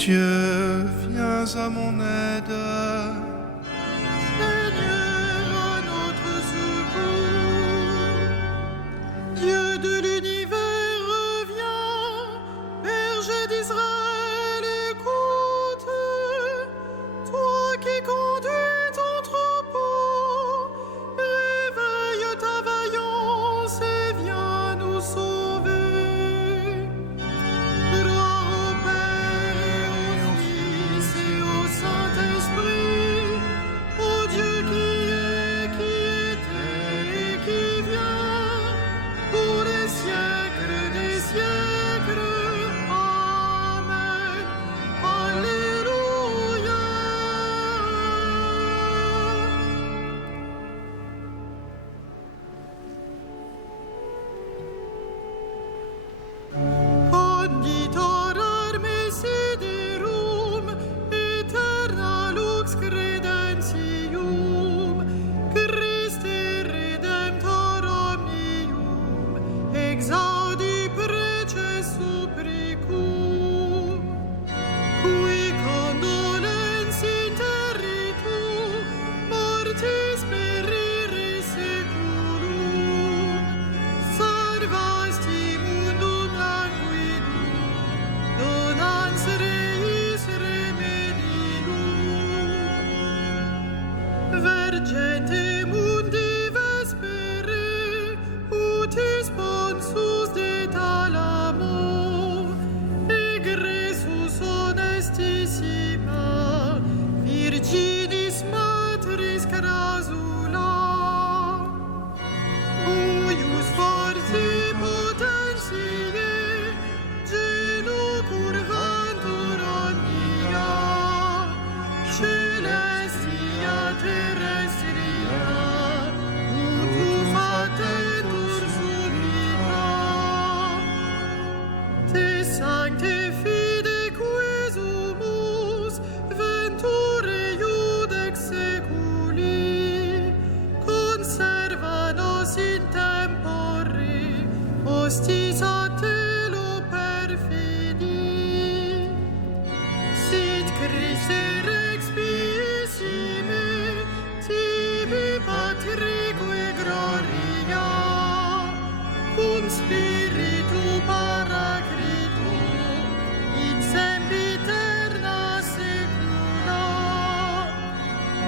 Dieu, viens à mon aide. Seigneur, à notre secours. Dieu de l'univers, reviens. Berger d'Israël, écoute. Toi qui conduis ton troupeau, réveille ta vaillance et viens nous sauver. Gloire au Père et au Fils et au Saint-Esprit, au Dieu qui est, qui était et qui vient, pour les siècles des siècles. Amen. Alléluia. Conditor arme siderum, aeterna lux credentium, Christe Redemptor omnium, exaudi prece supricum, cui condolens interritu, mortis perire seculum, salvasti mundum languidum, donans reis remedium. Vergente mundi vespere, utis sponsus de talamo, egressus honestissima, Virginis matris crasula, huius forti potentiae, genu curvantur omnia, celestia terrestria, utu fatentur subita. Te sancte fide quesumus, venture iudex seculi, conserva nos in tempore, hostis a telo perfidi. Sit Christe Rex piissime, tibi patrique gloria, cum spiritu paraclito, in sempiterna secula.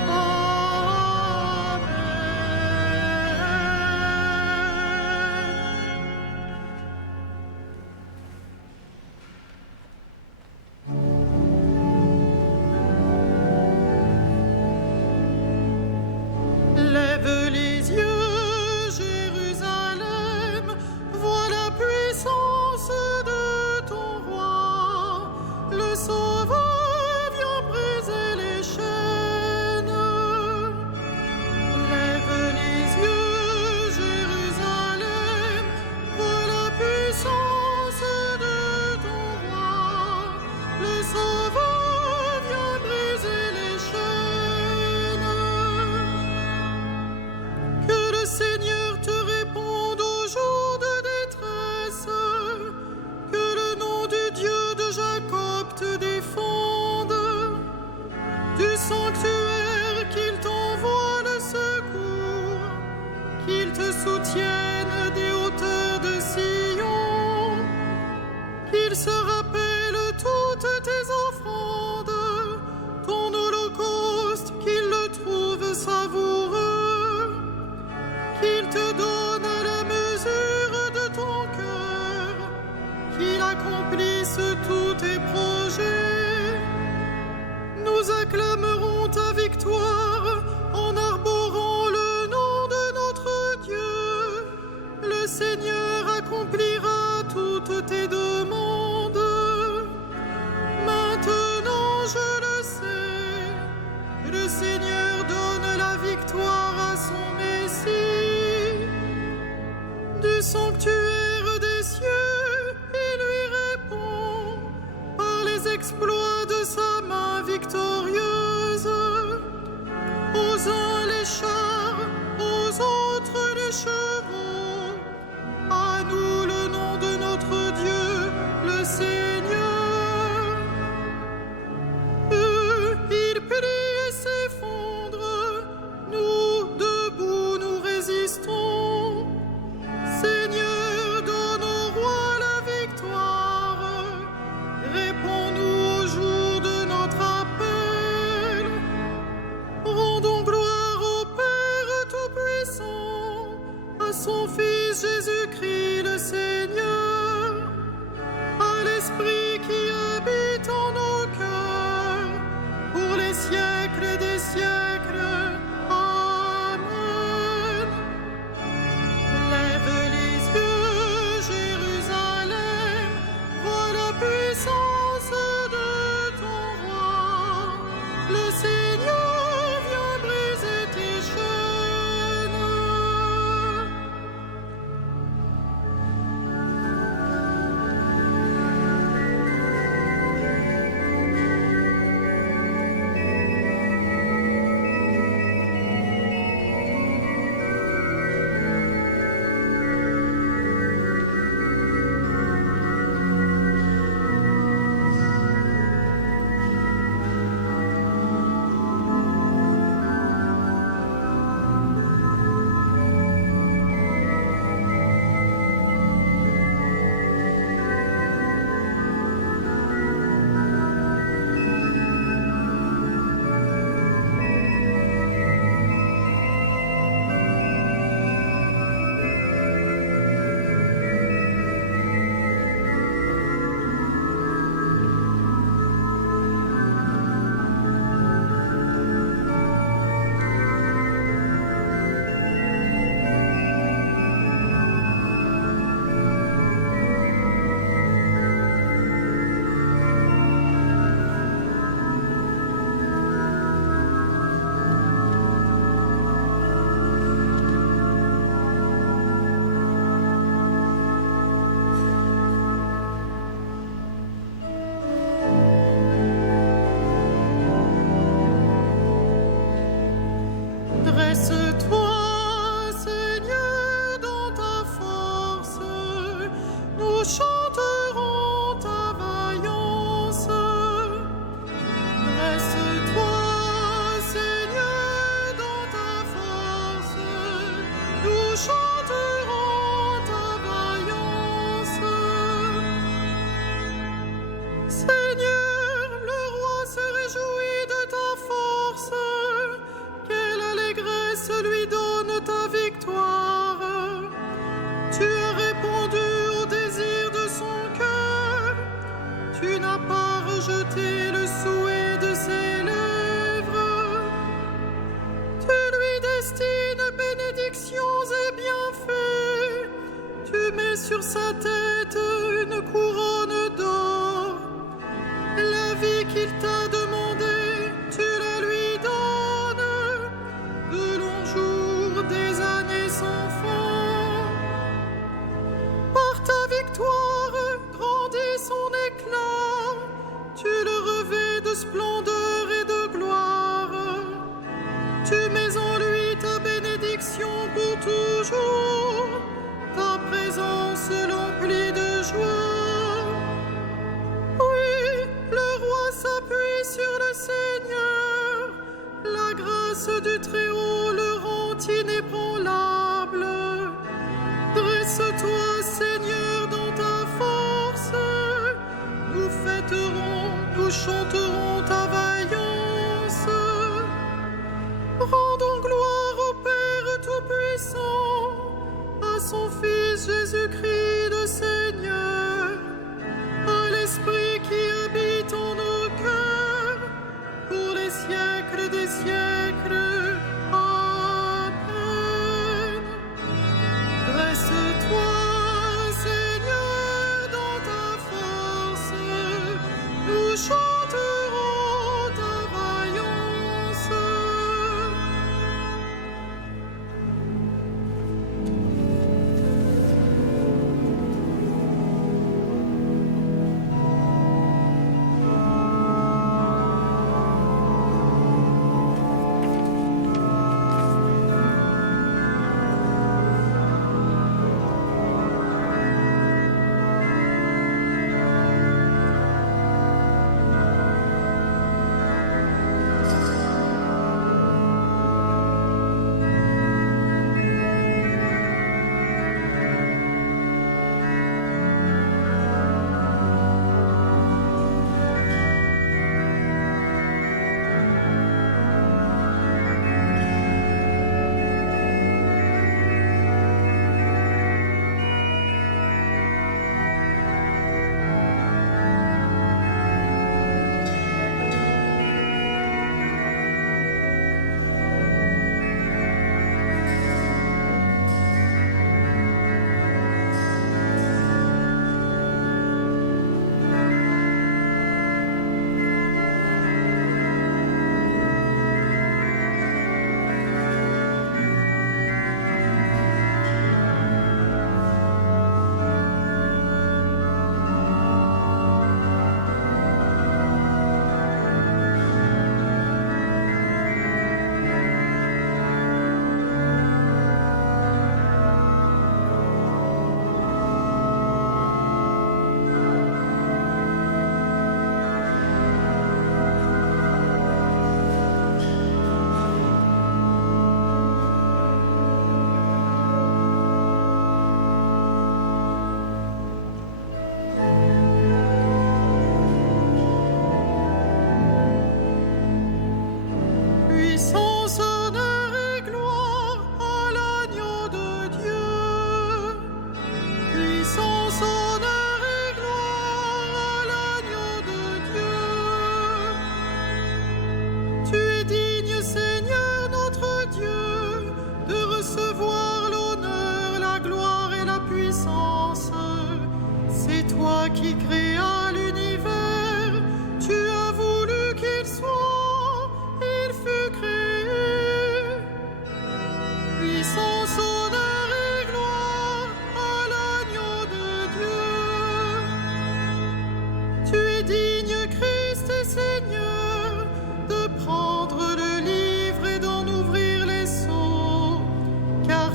Amen. Lève les yeux, Jérusalem, vois la puissance de ton roi. Le Sauveur vient briser les chaînes. Lève les yeux, Jérusalem, vois la puissance de ton roi. Le Sauveur vient briser les chaînes. Que le Seigneur te réponde au jour de détresse, que le nom du Dieu de Jacob te défende, du sanctuaire qu'il t'envoie le secours, qu'il te soutienne des hauteurs de Sion, qu'il se rappelle toutes tes offrandes, ton holocauste, qu'il le trouve savoureux, qu'il te donne à la mesure de ton cœur, qu'il accomplisse tous tes projets. Nous acclamerons ta victoire en arborant le nom de notre Dieu. Le Seigneur accomplira toutes tes demandes. Maintenant, je le sais, le Seigneur donne la victoire à son Messie. Du sanctuaire des cieux, il lui répond par les exploits de sa main victorieuse. Aux uns les chars, aux autres les chevaux. À nous le nom de notre Dieu, le Seigneur. à son Fils Jésus-Christ le Seigneur, à l'Esprit qui habite en nos cœurs, pour les siècles des siècles. Amen. Lève les yeux, Jérusalem, vois la puissance de ton roi. Le Seigneur vient briser tes chaînes. Dresse-toi, Seigneur, dans ta force, nous chanterons ta vaillance. Dresse-toi, Seigneur, dans ta force, nous chanterons ta vaillance. Seigneur, le roi se réjouit de ta force. Quelle allégresse lui donne ta victoire. Tu as répondu au désir de son cœur. Tu n'as pas rejeté le souhait de ses lèvres. Tu lui destines bénédictions et bienfaits. Tu mets sur sa tête une couronne d'or. La vie qu'il t'a demandée, tu la lui donnes. De longs jours, des années sans fin. Par ta victoire, grandit son éclat. Tu le revêts de splendeur et de gloire. Tu mets en lui ta bénédiction pour toujours. Ta présence l'emplit de joie. Oui, le roi s'appuie sur le Seigneur. La grâce du Très-Haut le rend inébranlable. Dresse-toi, Seigneur, dans ta force. Nous fêterons, nous chanterons ta vaillance. Rendons gloire au Père Tout-Puissant, à son Fils Jésus-Christ le Seigneur, à l'Esprit qui habite en nos cœurs, pour les siècles des siècles. Amen. Dresse-toi, Seigneur, dans ta force, nous chanterons ta vaillance.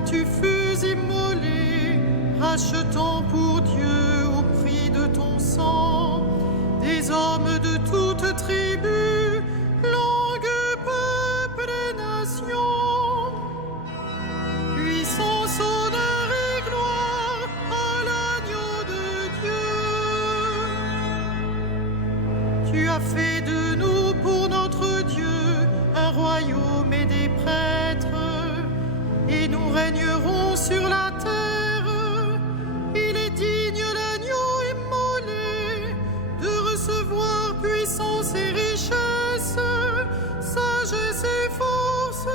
tu fus immolé, rachetant pour Dieu au prix de ton sang des hommes de toutes tribus, langues, peuples et nations. Puissance, honneur et gloire à l'agneau de Dieu. Tu as fait de nous pour notre Dieu un royaume et des prêtres, et nous régnerons sur la terre. Il est digne l'agneau immolé de recevoir puissance et richesse, sagesse et force,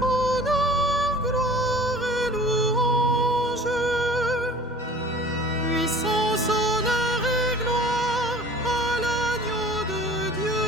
honneur, gloire et louange. Puissance, honneur et gloire à l'agneau de Dieu.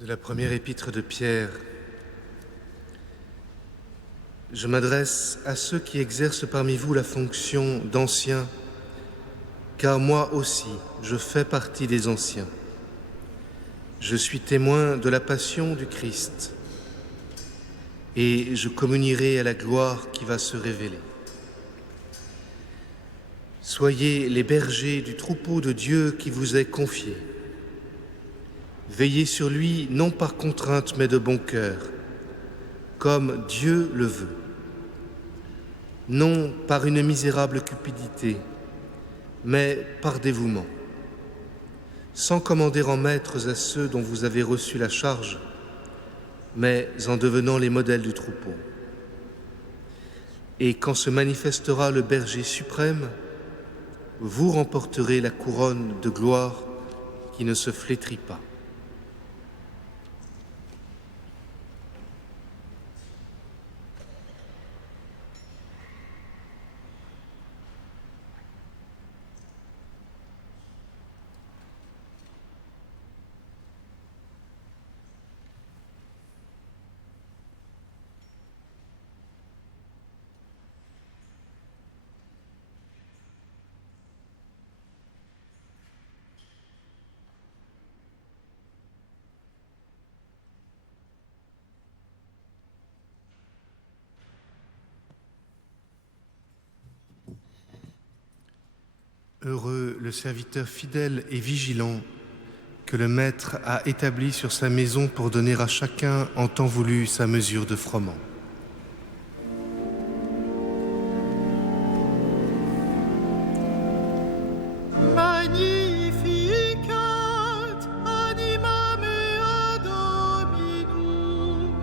De la première épître de Pierre. Je m'adresse à ceux qui exercent parmi vous la fonction d'anciens, car moi aussi, je fais partie des anciens. Je suis témoin de la passion du Christ, et je communierai à la gloire qui va se révéler. Soyez les bergers du troupeau de Dieu qui vous est confié. Veillez sur lui, non par contrainte, mais de bon cœur, comme Dieu le veut. Non par une misérable cupidité, mais par dévouement, sans commander en maîtres à ceux dont vous avez reçu la charge, mais en devenant les modèles du troupeau. Et quand se manifestera le berger suprême, vous remporterez la couronne de gloire qui ne se flétrit pas. Heureux le serviteur fidèle et vigilant que le Maître a établi sur sa maison pour donner à chacun en temps voulu sa mesure de froment. Magnificat anima mea Dominum,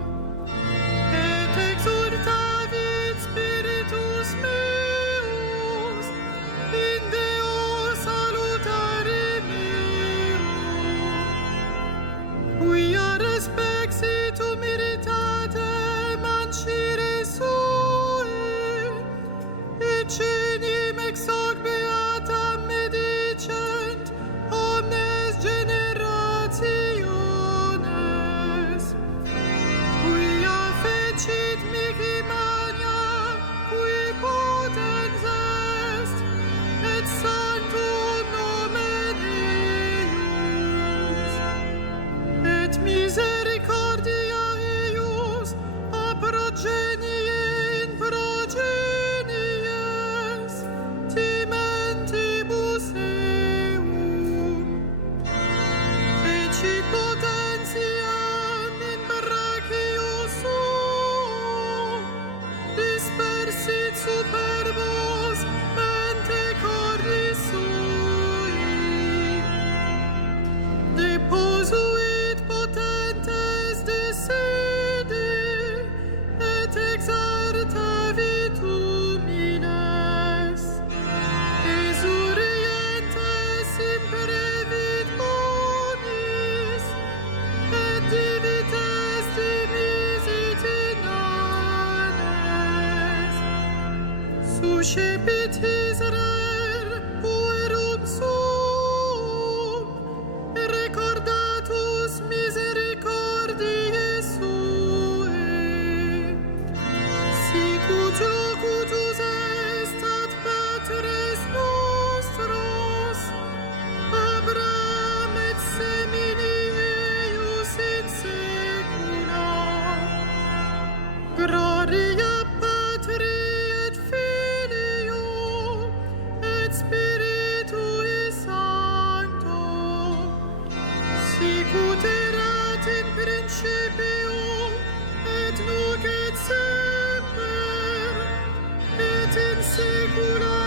et exultavit spiritus meus in Deo salutare meum, quia respeksitum miritatem mancire sue, et cenim ex hoc beatam medicent omnes generationes, quia fecit mihi mania, qui potens est, et sanctum nomen eius, et misericordia eius a progenie in progenies, principit Israel puerum sum, recordatus misericordiae suae, sicut locutus est ad patres nostros, Abraham et semini eius in saecula. Gloria Patri et Filio et Spiritui Sancto, sicut erat in principio et nunc et semper et in saecula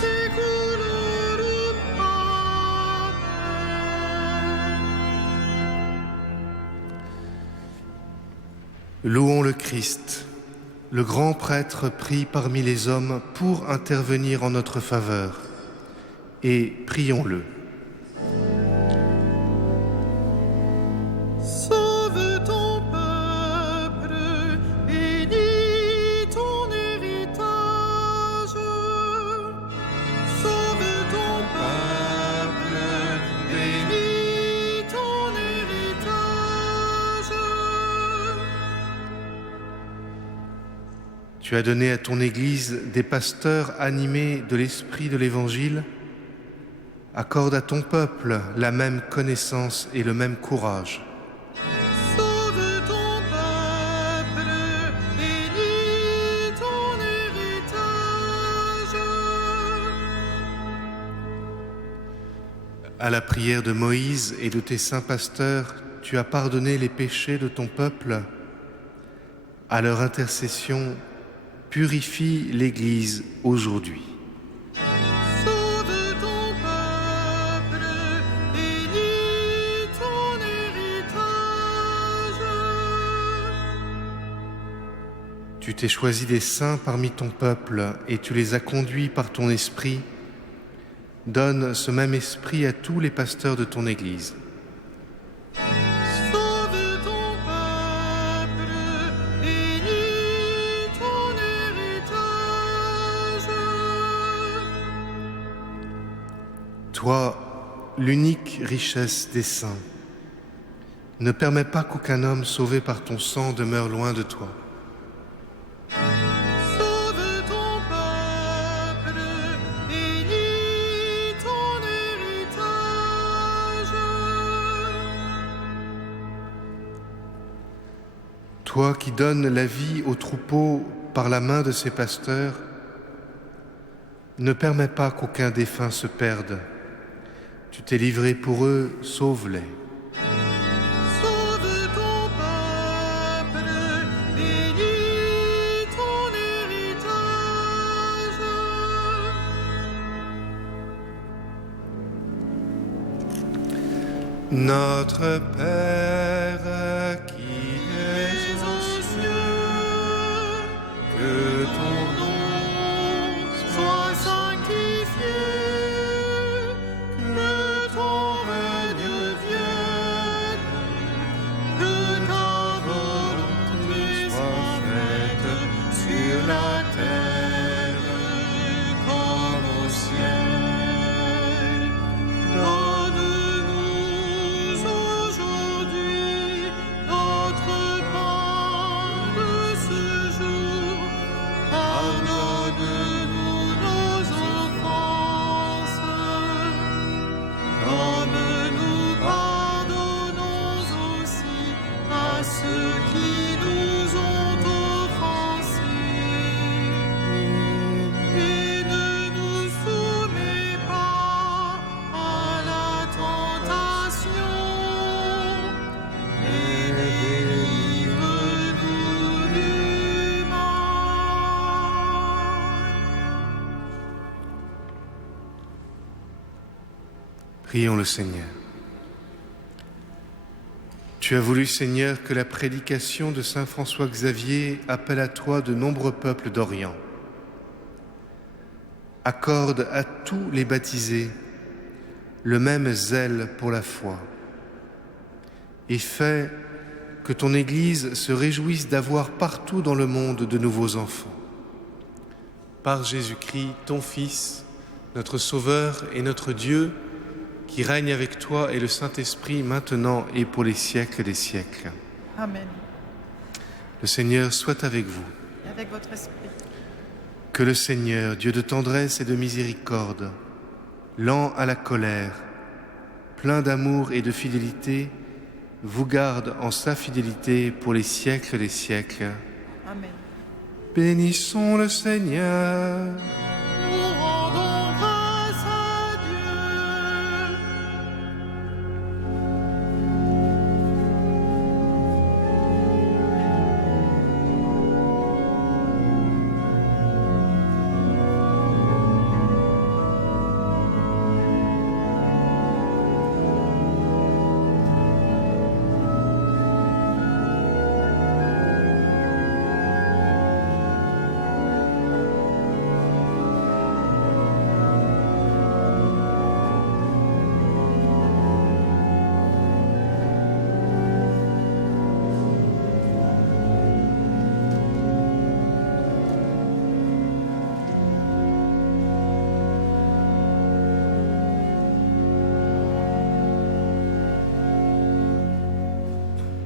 saeculorum. Amen. Louons le Christ, le grand prêtre pris parmi les hommes pour intervenir en notre faveur, et prions-le. Sauve ton peuple, bénis ton héritage. Sauve ton peuple, bénis ton héritage. Tu as donné à ton Église des pasteurs animés de l'esprit de l'Évangile. Accorde à ton peuple la même connaissance et le même courage. Sauve ton peuple, bénis ton héritage. À la prière de Moïse et de tes saints pasteurs, tu as pardonné les péchés de ton peuple. À leur intercession, purifie l'Église aujourd'hui. Sauve ton peuple, bénis ton héritage. Tu t'es choisi des saints parmi ton peuple et tu les as conduits par ton esprit. Donne ce même esprit à tous les pasteurs de ton Église. Sauve ton peuple, bénis ton héritage. Toi, l'unique richesse des saints, ne permets pas qu'aucun homme sauvé par ton sang demeure loin de toi. Sauve ton peuple, bénis ton héritage. Toi qui donnes la vie aux troupeaux par la main de ses pasteurs, ne permets pas qu'aucun défunt se perde. Tu t'es livré pour eux, sauve-les. Sauve ton peuple, bénis ton héritage. Notre Père qui es aux cieux, que ton nom soit sanctifié, que ton règne vienne, que ta volonté soit faite sur la terre comme au ciel. Donne-nous aujourd'hui notre pain de ce jour. Pardonne-nous nos offenses, comme nous pardonnons aussi à ceux qui nous ont offensés. Et ne nous soumets pas à la tentation, mais délivre-nous du mal. Prions le Seigneur. Tu as voulu, Seigneur, que la prédication de saint François Xavier appelle à toi de nombreux peuples d'Orient. Accorde à tous les baptisés le même zèle pour la foi et fais que ton Église se réjouisse d'avoir partout dans le monde de nouveaux enfants. par Jésus-Christ, ton Fils, notre Sauveur et notre Dieu, qui règne avec toi et le Saint-Esprit maintenant et pour les siècles des siècles. Amen. Le Seigneur soit avec vous. Et avec votre esprit. Que le Seigneur, Dieu de tendresse et de miséricorde, lent à la colère, plein d'amour et de fidélité, vous garde en sa fidélité pour les siècles des siècles. Amen. Bénissons le Seigneur.